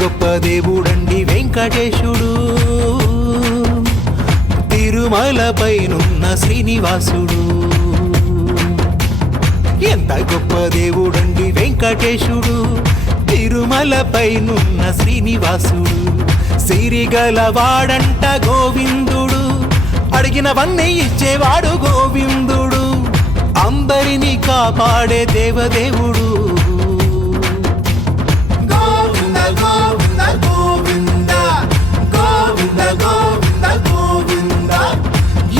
గొప్ప దేవుడండి వెంకటేశుడు, తిరుమలపైనున్న శ్రీనివాసుడు. ఎంత గొప్ప దేవుడండి వెంకటేశుడు, తిరుమలపైనున్న శ్రీనివాసుడు. సిరిగలవాడంట గోవిందుడు, అడిగినవన్నీ ఇచ్చేవాడు గోవిందుడు. అందరినీ కాపాడే దేవదేవుడు. గోవింద గోవింద గోవింద గోవింద గోవింద గోవింద.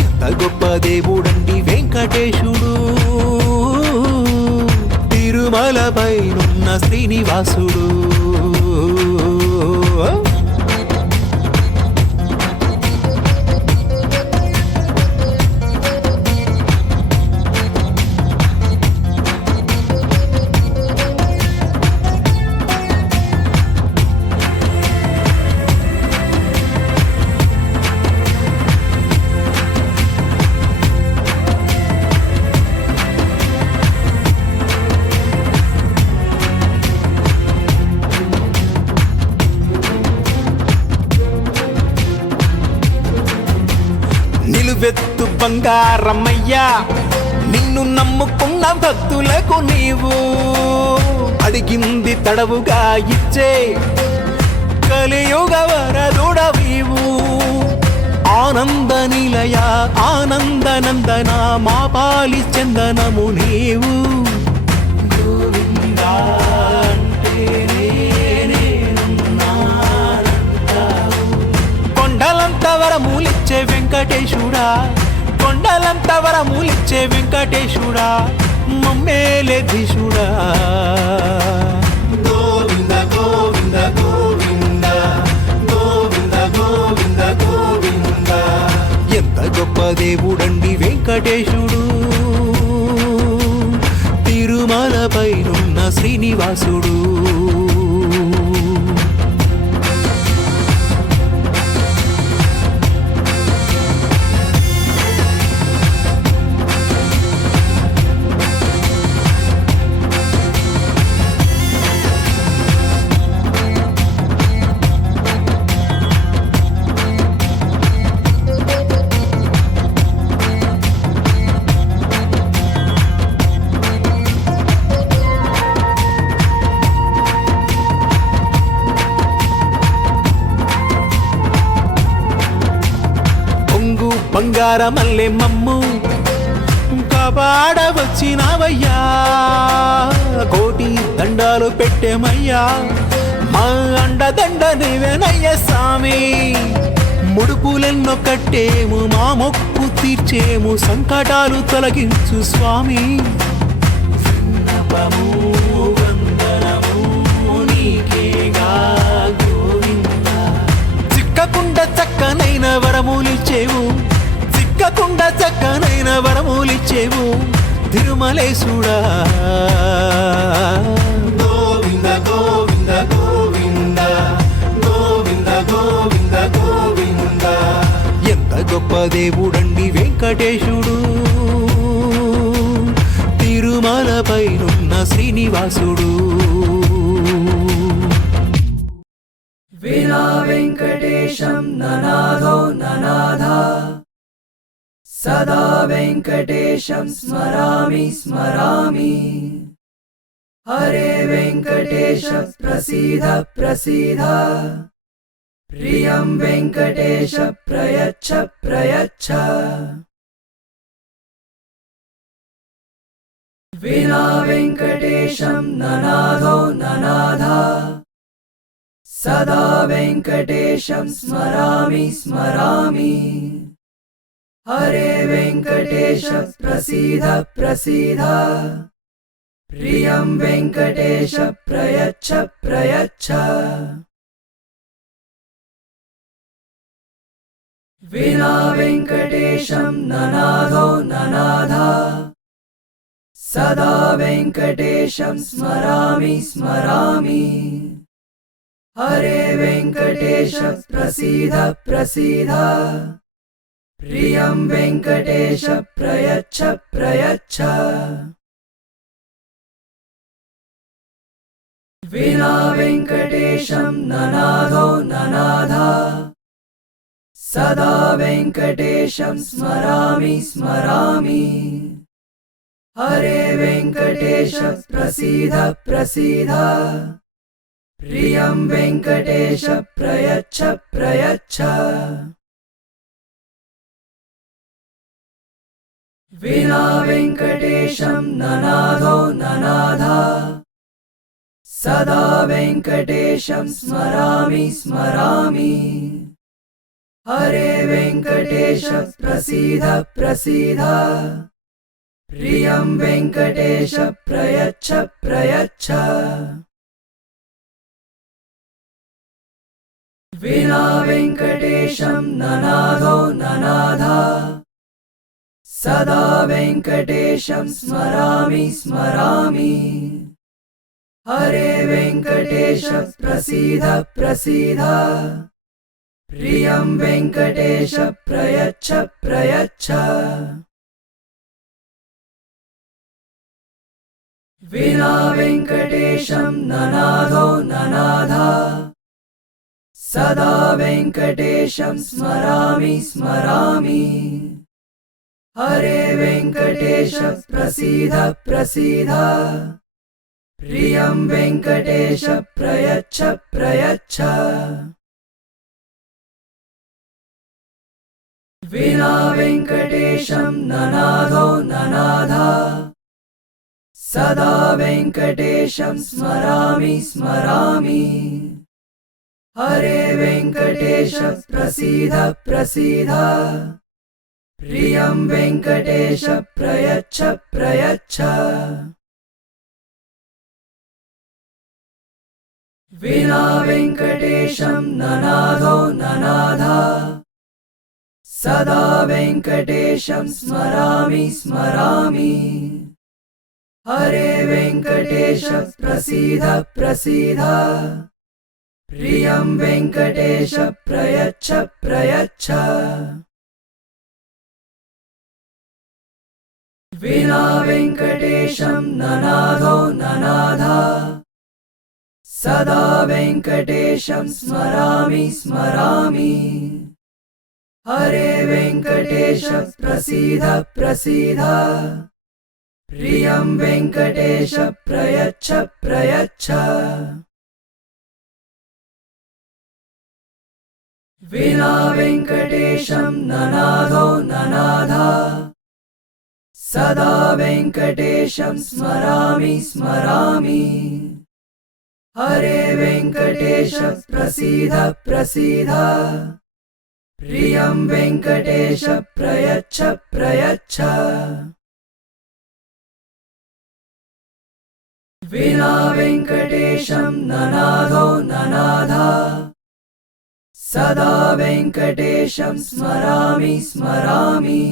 ఎంత గొప్ప దేవుడండి వెంకటేశుడు, తిరుమలపైనున్న శ్రీనివాసుడు. నిలువెత్తు బంగారమయ్యా, నిన్ను నమ్ముకున్న భక్తులకు నీవు అడిగింది తడవుగా ఇచ్చే కలియుగ వరదుడవీవు. ఆనంద నిలయ ఆనందనందన మా పాలి చందనము నీవు. గోవిందా కొండలంత వరములిచ్చే వెంకటేశుడా, కొండలంత వరములిచ్చే వెంకటేశుడా, మమ్మేలే ధీశుడా. గోవింద గోవింద గోవింద గోవింద గోవింద గోవింద. ఎంత గొప్ప దేవుడండి వెంకటేశుడు, తిరుమలపైనున్న శ్రీనివాసుడు. బంగారమల్లె మమ్ము కాపాడవచ్చినావయ్యా, కోటి దండాలు పెట్టేమయ్యా, మా అండదండ నీవేనయ్య స్వామి. ముడుపులెన్నో కట్టేము, మా మొక్కు తీర్చేము, సంకటాలు తొలగించు స్వామి. విన్నపము వందనము నీకేగా గోవింద. చిక్కకుండా చక్కనైన వరములిచ్చేవు, చిక్కకుండా చక్కనైన వరములిచ్చేవు తిరుమలేశుడా. గోవింద గోవింద గోవింద గోవింద గోవింద గోవింద. ఎంత గొప్ప దేవుడండి వెంకటేశుడు, తిరుమలపైనున్న శ్రీనివాసుడు. వినా వెంకటేశం ననాథో ననాథా, సదా వెంకటేశం స్మరామి స్మరామి. హరే వెంకటేశ ప్రసీద ప్రసీద, ప్రియం వెంకటేశ ప్రయచ్చ ప్రయచ్చ. వినా వెంకటేశం ననాథో ననాథా, సదా వెంకటేశం స్మరామి స్మరామి. హరే వెంకటేశ ప్రసీద ప్రసీద, ప్రియం వెంకటేశ ప్రయచ్చ ప్రయచ్చ. వినా వెంకటేశం ననాథో ననాథా, సదా వెంకటేశం స్మరామి స్మరామి. హరే వెంకటేశ ప్రసీద ప్రసీద, ప్రియం వెంకటేశ ప్రయచ్చ ప్రయచ్చ. विना वेङ्कटेशं ननादो ननादा सदा वेङ्कटेशं स्मरामि स्मरामि हरे वेङ्कटेश प्रसीद प्रसीद प्रियं वेङ्कटेश प्रयच्छ प्रयच्छ विना वेङ्कटेशं ननादो ननादा सदा वेङ्कटेशं स्मरामि स्मरामि हरे वेङ्कटेश प्रसीद प्रसीद प्रियं वेङ्कटेश प्रयच्छ प्रयच्छ विना वेङ्कटेशं ननादो ननादा सदा वेङ्कटेशं स्मरामि स्मरामि हरे वेङ्कटेश प्रसीद प्रसीद प्रियं वेङ्कटेश प्रयच्छ प्रयच्छ विना वेङ्कटेशं ननादो ननादा सदा वेङ्कटेशं स्मरामि स्मरामि हरे वेङ्कटेश प्रसीद प्रसीद प्रियं वेङ्कटेश प्रयच्छ प्रयच्छ विना वेङ्कटेशं ननादो ननादा सदा वेङ्कटेशं स्मरामि स्मरामि हरे वेङ्कटेश प्रसीद प्रसीद प्रियं वेङ्कटेश प्रयच्छ प्रयच्छ विना वेङ्कटेशं ननादो ननादा सदा वेङ्कटेशं स्मरामि स्मरामि हरे वेङ्कटेश प्रसीद प्रसीद प्रियं वेङ्कटेश प्रयच्छ प्रयच्छ विना वेङ्कटेशं ननादो ननादा सदा वेङ्कटेशं स्मरामि स्मरामि हरे वेङ्कटेश प्रसीद प्रसीद प्रियं वेङ्कटेश प्रयच्छ प्रयच्छ विना वेङ्कटेशं ननादो ननादा सदा वेङ्कटेशं स्मरामि स्मरामि हरे वेङ्कटेश प्रसीद प्रसीद प्रियं वेङ्कटेश प्रयच्छ प्रयच्छ विना वेङ्कटेशं ननादो ननादा सदा वेङ्कटेशं स्मरामि स्मरामि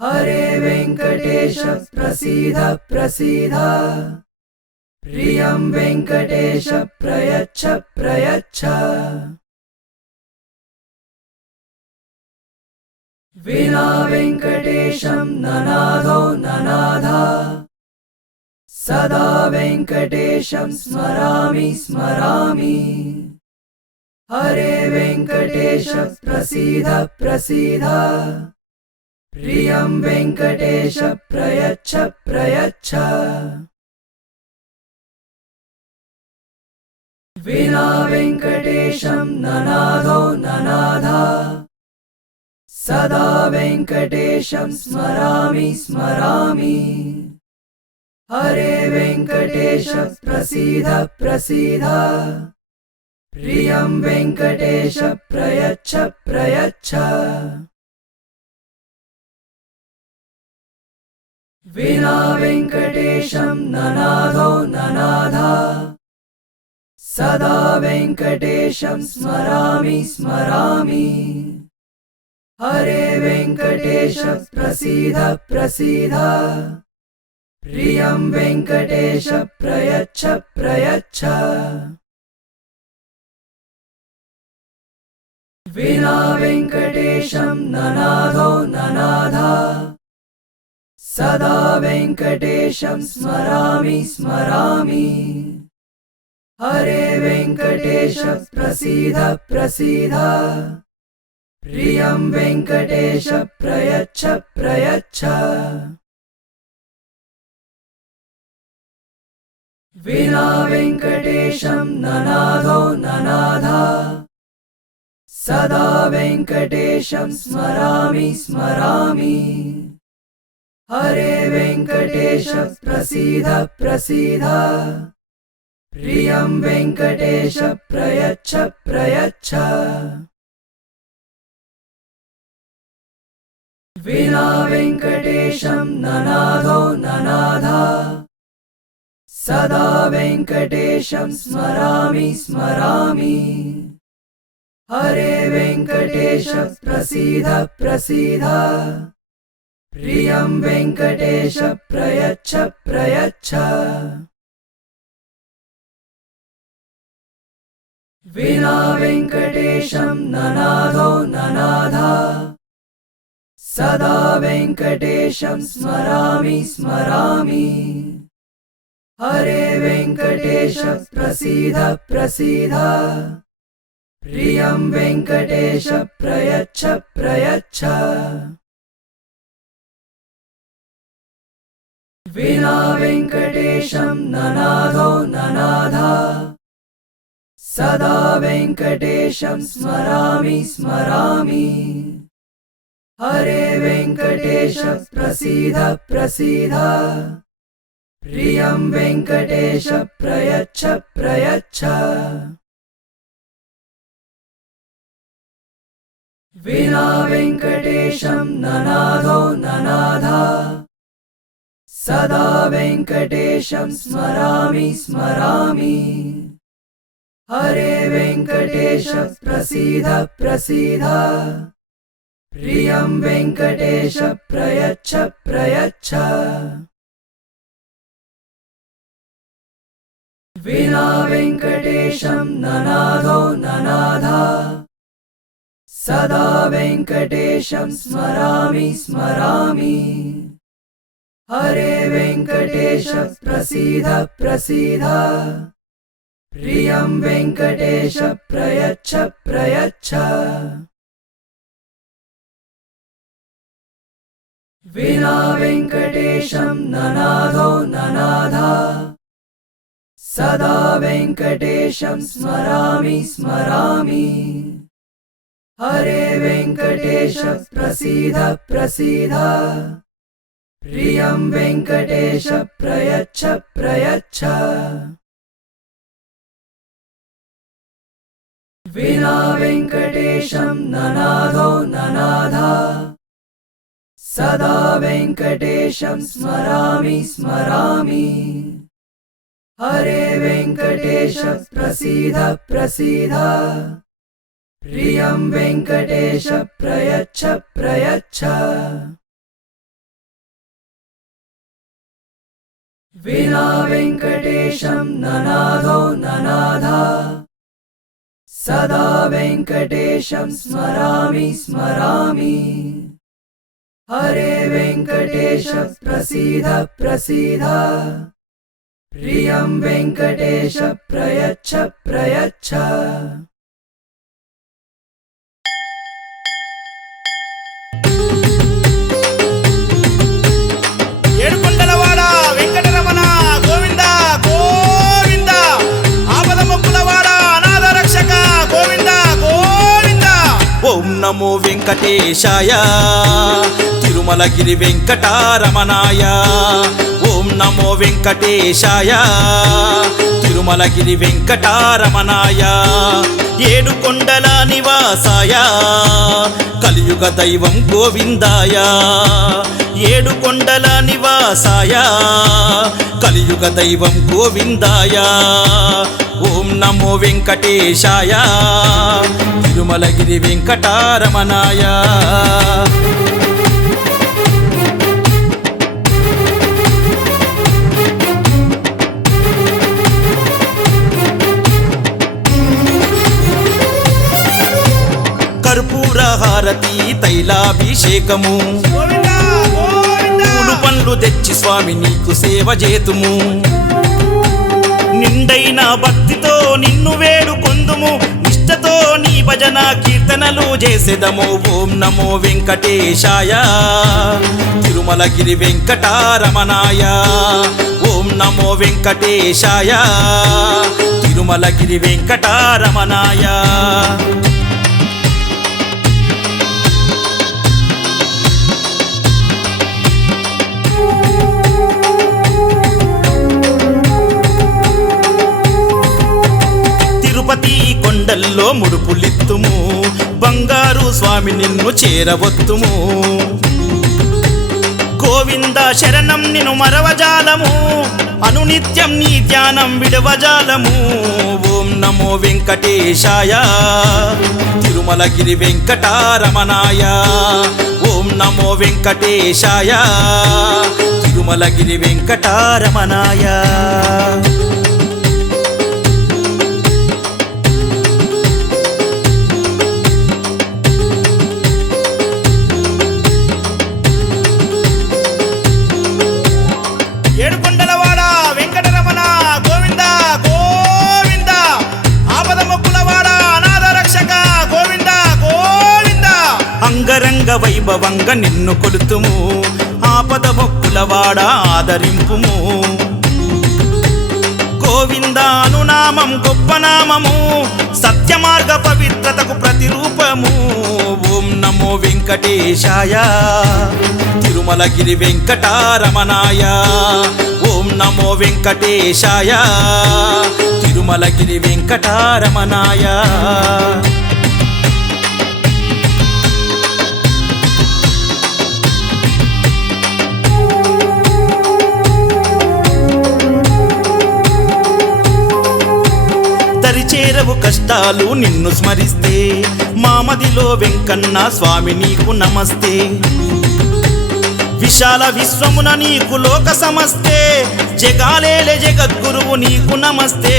हरे वेङ्कटेश प्रसीद प्रसीद प्रियं वेङ्कटेश प्रयच्छ प्रयच्छ विना वेङ्कटेशं ननादो ननादा सदा वेङ्कटेशं स्मरामि स्मरामि हरे वेङ्कटेश प्रसीद प्रसीद प्रियं वेङ्कटेश प्रयच्छ प्रयच्छ विना वेङ्कटेशं ननादो ननादा सदा वेङ्कटेशं स्मरामि स्मरामि हरे वेङ्कटेश प्रसीद प्रसीद प्रियं वेङ्कटेश प्रयच्छ प्रयच्छ विना वेङ्कटेशं ननादो ननादा सदा वेङ्कटेशं स्मरामि स्मरामि हरे वेङ्कटेश प्रसीद प्रसीद प्रियं वेङ्कटेश प्रयच्छ प्रयच्छ विना वेङ्कटेशं ननादो ननादा सदा वेङ्कटेशं स्मरामि स्मरामि हरे वेङ्कटेश प्रसीद प्रसीद प्रियं वेङ्कटेश प्रयच्छ प्रयच्छ विना वेङ्कटेशं ननाथो ननाथ सदा वेङ्कटेशं स्मरामि स्मरामि हरे वेङ्कटेश प्रसीद प्रसीद प्रियं वेङ्कटेश प्रयच्छ प्रयच्छ विना वेङ्कटेशं ननाथो ननाथ सदा वेङ्कटेशं स्मरामि स्मरामि हरे वेङ्कटेश प्रसीद प्रसीद प्रियं वेङ्कटेश प्रयच्छ प्रयच्छ विना वेङ्कटेशं ननाथो ननाथ सदा वेङ्कटेशं स्मरामि स्मरामि हरे वेङ्कटेश प्रसीद प्रसीद प्रियं वेङ्कटेश प्रयच्छ प्रयच्छ विना वेङ्कटेशं ननाथो ननाथ सदा वेङ्कटेशं स्मरामि स्मरामि हरे वेङ्कटेश प्रसीद प्रसीद प्रियं वेङ्कटेश प्रयच्छ प्रयच्छ विना वेङ्कटेशं ननाथो ननाथ सदा वेङ्कटेशं स्मरामि स्मरामि हरे वेङ्कटेश प्रसीद प्रसीद प्रियं वेङ्कटेश प्रयच्छ प्रयच्छ विना वेङ्कटेशं ननाथो ननाथ सदा वेङ्कटेशं स्मरामि स्मरामि हरे वेङ्कटेश प्रसीद प्रसीद प्रियं वेङ्कटेश प्रयच्छ प्रयच्छ विना वेङ्कटेशं ननाथो ननाथ सदा वेङ्कटेशं स्मरामि स्मरामि हरे वेङ्कटेश प्रसीद प्रसीद प्रियं वेङ्कटेश प्रयच्छ प्रयच्छ विना वेङ्कटेशं ननाथो ननाथ सदा वेङ्कटेशं स्मरामि स्मरामि हरे वेङ्कटेश प्रसीद प्रसीद प्रियं वेङ्कटेश प्रयच्छ प्रयच्छ विना वेङ्कटेशं ननाथो ननाथ सदा वेङ्कटेशं स्मरामि स्मरामि हरे वेङ्कटेश प्रसीद प्रसीद प्रियं वेङ्कटेश प्रयच्छ प्रयच्छ ఏడుకొండలవాడ వెంకటరమణ గోవింద గోవింద ఆపద మొక్కులవాడ అనాథ రక్షక గోవింద గోవింద ఓం నమో వెంకటేశాయ తిరుమలగిరి వెంకటరమణాయ ఓం నమో వెంకటేశాయ తిరుమలగిరి వెంకటరమణాయ ఏడుకొండల నివాసాయ కలియుగ దైవం గోవిందాయ ఏడుకొండల నివాసాయ కలియుగ దైవం గోవిందాయ ఓం నమో వెంకటేశాయ తిరుమలగిరి వెంకటరమణాయ కర్పూర హారతి తైలాభిషేకము పూలు పండ్లు తెచ్చి స్వామి నీకు సేవ చేతుము నిండైన భక్తితో నిన్ను వేడుకొందుము నిష్టతో నీ భజన కీర్తనలు చేసెదము ఓం నమో వెంకటేశాయ తిరుమలగిరి వెంకటారమణాయ ఓం నమో వెంకటేశాయ తిరుమలగిరి వెంకటారమణాయ తిరుపతి కొండల్లో ముడుపులిత్తుము బంగారు స్వామి నిన్ను చేరవొత్తుము గోవింద శరణం నిన్ను మరవజాలము అనునిత్యం నీ ధ్యానం విడవజాలము ఓం నమో వెంకటేశాయ తిరుమలగిరి వెంకటారమణాయ ఓం నమో వెంకటేశాయ తిరుమలగిరి వెంకటారమణాయ ఏడుకొండలవాడ వెంకటరమణ గోవింద గోవింద ఆపద మొక్కులవాడ అనాథ రక్షక గోవింద గోవింద అంగరంగ వైభవంగా నిన్ను కొలుతుము ఆపద మొక్కులవాడ ఆదరింపుము గోవింద అనునామం గొప్ప నామము సత్య మార్గ పవిత్రతకు ప్రతిరూపము ఓం నమో వెంకటేశాయ తిరుమలగిరి వెంకటారమణాయ ఓం నమో వెంకటేశాయ తిరుమలగిరి వెంకటారమణాయ దరిచేరవు కష్టాలు నిన్ను స్మరిస్తే మామదిలో వెంకన్న స్వామి నీకు నమస్తే విశాల విశ్వమున నీకు లోక సమస్తే జగాలేలే జగద్గురువు నీకు నమస్తే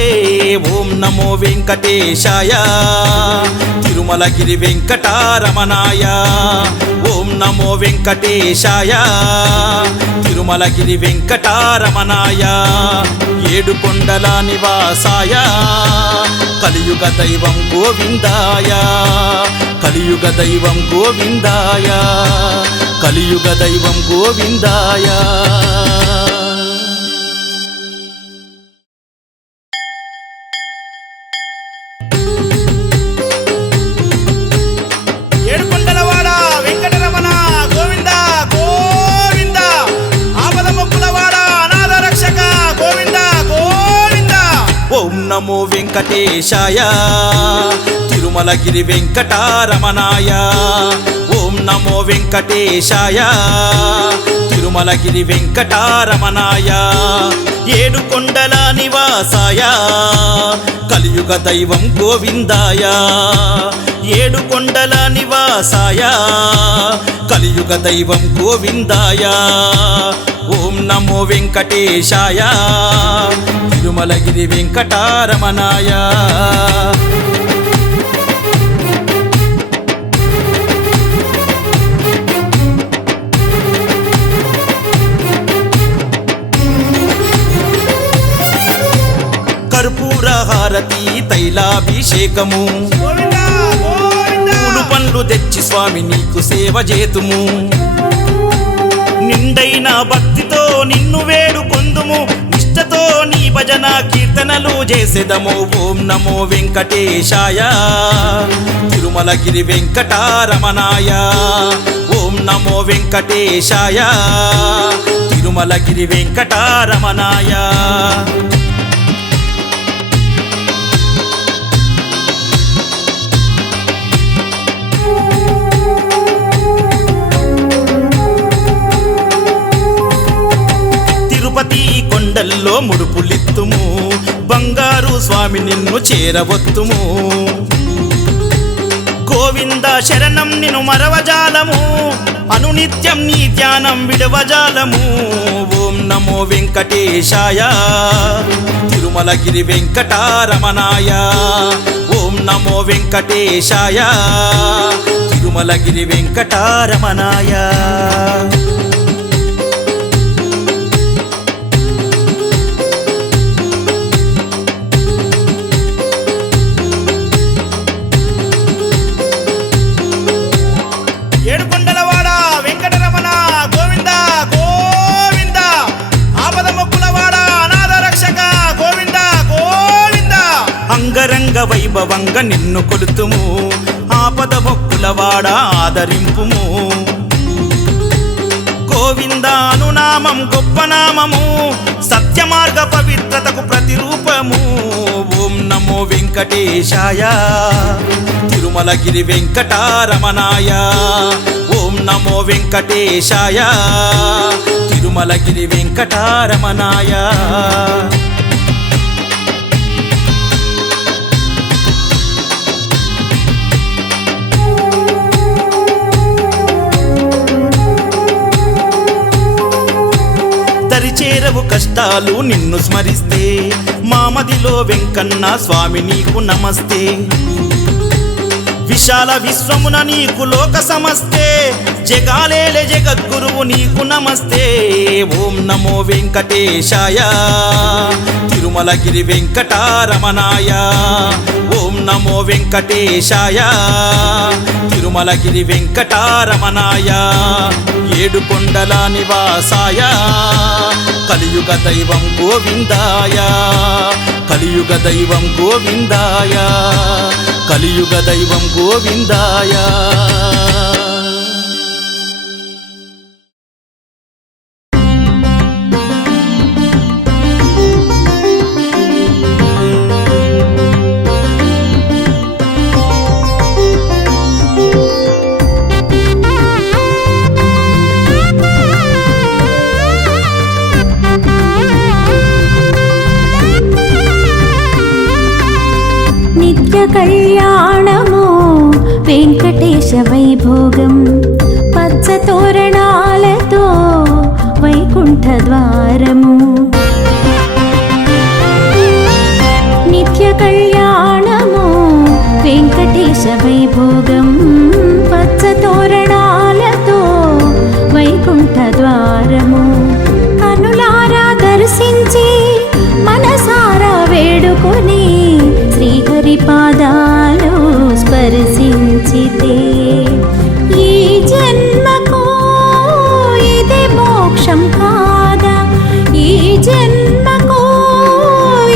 ఓం నమో వెంకటేశాయ తిరుమలగిరి వెంకటారమణాయ ఓం నమో వెంకటేశాయ తిరుమలగిరి వెంకటారమణాయ ఏడుకొండల నివాసాయ కలియుగ దైవం గోవిందాయ కలియుగ దైవం గోవిందాయ కలియుగ దైవం గోవిందాయ ఏడుకొండలవాడ వెంకటరమణ గోవింద గోవింద ఆపద మొక్కులవాడ అనాథ రక్షక గోవింద గోవింద ఓం నమో వెంకటేశాయ తిరుమలగిరి వెంకటారమణాయ ఓం నమో వెంకటేశాయ తిరుమలగిరి వెంకటారమణాయ ఏడుకొండల నివాసాయ కలియుగ దైవం గోవిందాయ ఏడుకొండల నివాసాయ కలియుగ దైవం గోవిందాయ ఓం నమో వెంకటేశాయ తిరుమలగిరి వెంకటారమణాయ కర్పూర హారతి తైలాభిషేకము పూలు పండ్లు తెచ్చి స్వామి నీకు సేవ చేతుము నిండైన భక్తితో నిన్ను వేడుకొందుము నిష్టతో నీ భజన కీర్తనలు చేసెదము ఓం నమో వెంకటేశాయ తిరుమలగిరి వెంకటారమణాయ ఓం నమో వెంకటేశాయ తిరుమలగిరి వెంకటారమణాయ తిరుపతి కొండల్లో ముడుపులిత్తుము బంగారు స్వామి నిన్ను చేరవొత్తుము గోవింద శరణం నిన్ను మరవజాలము అనునిత్యం నీ ధ్యానం విడవజాలము ఓం నమో వెంకటేశాయ తిరుమలగిరి వెంకటారమణాయ ఓం నమో వెంకటేశాయ తిరుమలగిరి వెంకటారమణాయ అంగరంగ వైభవంగా నిన్ను కొలుతుము ఆపద మొక్కులవాడ ఆదరింపుము గోవిందాను నామం గొప్ప నామము సత్య మార్గ పవిత్రతకు ప్రతిరూపము ఓం నమో వెంకటేశాయ తిరుమలగిరి వెంకటారమణాయ ఓం నమో వెంకటేశాయ తిరుమలగిరి వెంకటారమణాయ దరిచేరవు కష్టాలు నిన్ను స్మరిస్తే మామదిలో వెంకన్న స్వామి నీకు నమస్తే విశాల విశ్వమున నీకు లోక సమస్తే జగాలేలే జగద్గురువు నీకు నమస్తే ఓం నమో వెంకటేశాయ తిరుమలగిరి వెంకటారమణాయ ఓం నమో వెంకటేశాయ తిరుమలగిరి వెంకటారమణాయ ఏడుకొండల నివాసాయ కలియుగ దైవం గోవిందాయ కలియుగ దైవం గోవిందాయ కలియుగ దైవం గోవిందాయ కళ్యాణము వెంకటేశ వైభోగం పచ్చ తోరణాలతో వైకుంఠ ద్వారము నిత్య కళ్యాణము వెంకటేశ వైభోగం పచ్చ తోరణాలతో వైకుంఠ ద్వారము కనులారా దర్శించి మనసారా వేడుకొని శ్రీహరి పాదాలు స్పర్శించితే ఈ జన్మకు ఇదే మోక్షం కాదా ఈ జన్మకు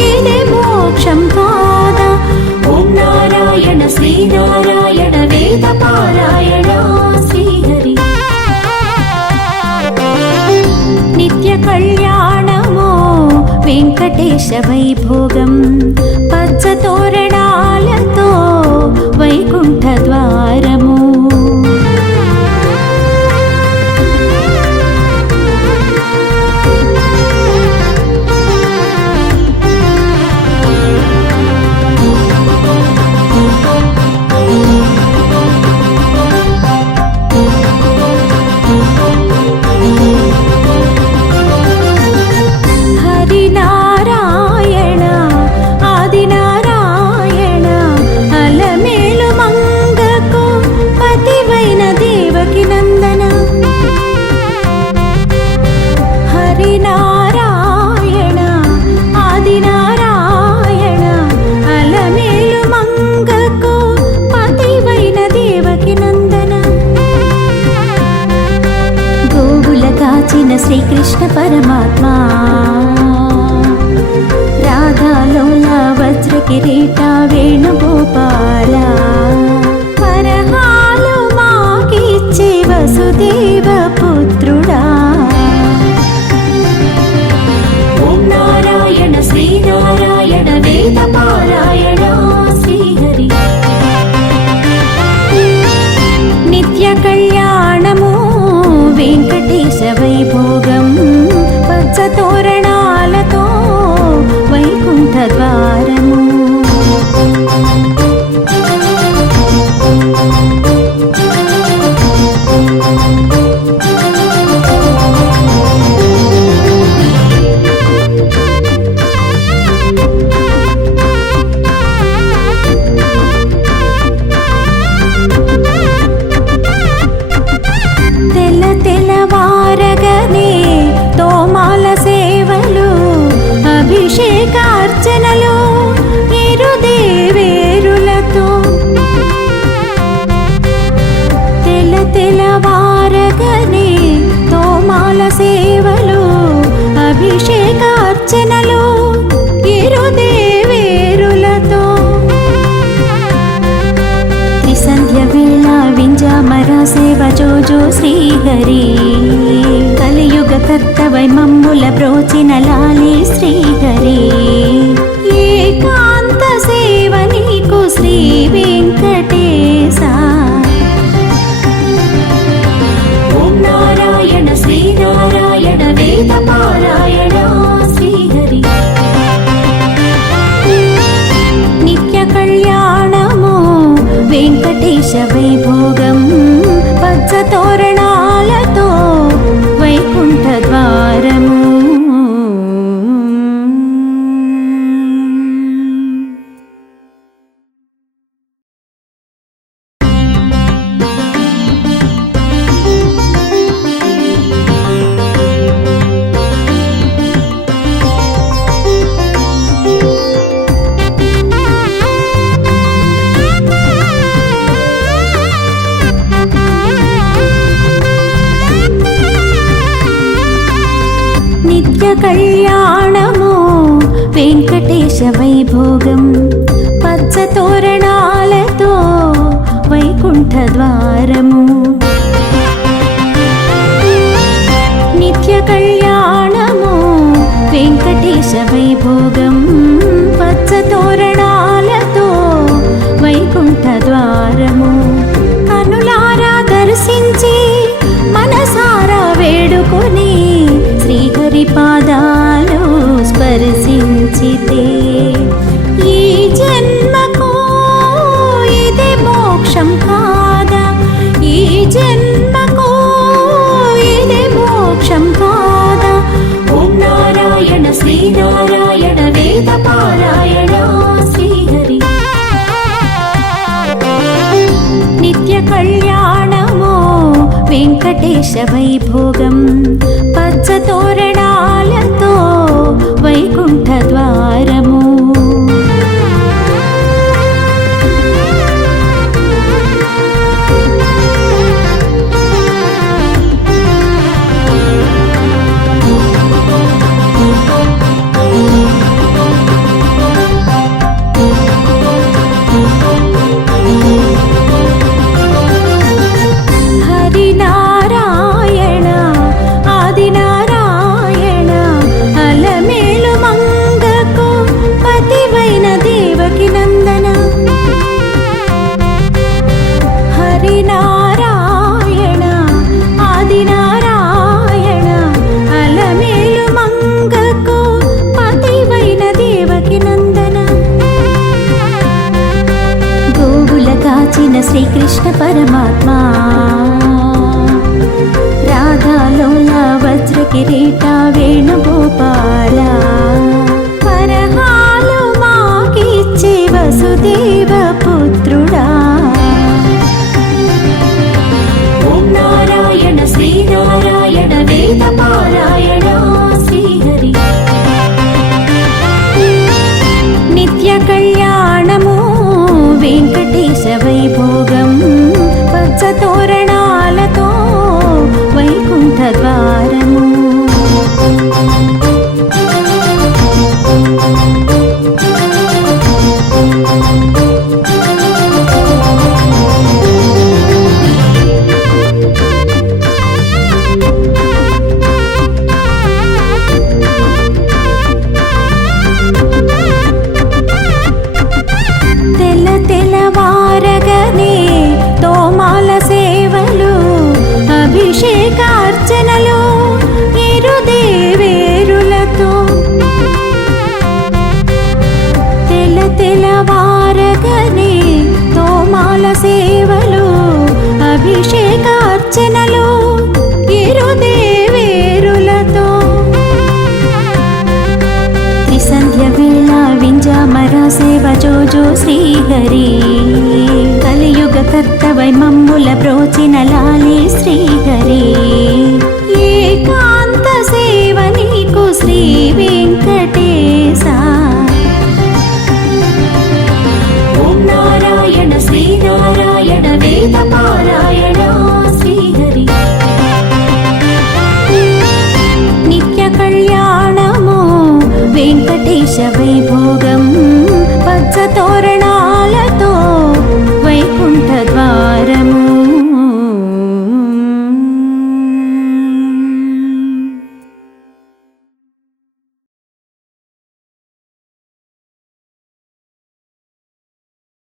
ఇదే మోక్షం కాదా ఓం నారాయణ శ్రీనారాయణ వేద పారాయణ శ్రీహరి నిత్య కళ్యాణము వెంకటేశ వైభోగం పచ్చ తోరణాలతో వైకుంఠ ద్వారము శ్రీకృష్ణ పరమాత్మా రాధాలోలా వజ్ర కిరీట వేణుగోపాల పరహాలు మాకిచ్చే వసుదేవ పుత్రుడా ఓం నారాయణ శ్రీనారాయణ వేద పారాయణ శ్రీహరి నిత్య కళ్యాణము వెంకటేశ వైభోగం పచ్చ తోరణాలతో వైకుంఠ ద్వారము తెల్లవారగనే తోమాల సేవలు అభిషేకార్చనలు ఇరుదేవేరులతో తెల్లవారగనే తోమాల సేవలు అభిషేకార్చనలు ఇరుదేవేరులతో వింజామర సేవ జోజో శ్రీహరి కలియుగ కర్తవై మమ్ముల బ్రోచిన లాలి శ్రీహరి ఏకాంత సేవ నీకు శ్రీ వెంకటేశ ఓం నారాయణ శ్రీనారాయణ వేద పారాయణ శ్రీహరి నిత్య కళ్యాణము వెంకటేశ వైభోగం పచ్చ తోరణాలతో వైకుంఠ ద్వారము కళ్యాణము వెంకటేశ వైభోగం పచ్చ తోరణాలతో వైకుంఠ ద్వారము నిత్య కళ్యాణము వెంకటేశ వైభోగం పచ్చ తోరణాలతో వైకుంఠ ద్వారము కనులారా దర్శించి మనసారా వేడుకొని శ్రీహరి పాదాలు స్పర్శించితే ఈ జన్మకు ఇది మోక్షం కాదా ఈ జన్మకు ఇది మోక్షం కాదా ఓం నారాయణ శ్రీనారాయణ వేద పారాయణ శ్రీహరి నిత్య కళ్యాణము వెంకటేశ వైభోగం పచ్చ తోరణాలతో వైకుంఠ ద్వారము హరినారాయణ ఆదినారాయణ అలమేలు మంగకు పతివైన దేవకి నందన హరినారాయణ ఆదినారాయణ అలమేలు మంగకు పతివైన దేవకి నందన గోవుల కాచిన శ్రీకృష్ణ పరమాత్మ రాధాలోల వజ్ర కిరీట వేణుగోపాల పరహాలు మాకిచ్చే వసుదేవ పుత్రుడా ఓం నారాయణ శ్రీనారాయణ వేద పారాయణ శ్రీహరి నిత్య కళ్యాణము వెంకటేశ వైభోగం పచ్చ తోరణాలతో వైకుంఠ ద్వారము తెల్లవారగనే తోమాల సేవలు అభిషేకార్చనలు ఇరుదేవేరులతో తెల్లవారగనే తోమాల సేవలు అభిషేకార్చనలు ఇరుదేవేరులతో త్రిసంధ్య వేళ వింజామర సేవ జోజో శ్రీహరి కలియుగ కర్తవై మమ్ముల బ్రోచిన లాలి శ్రీహరి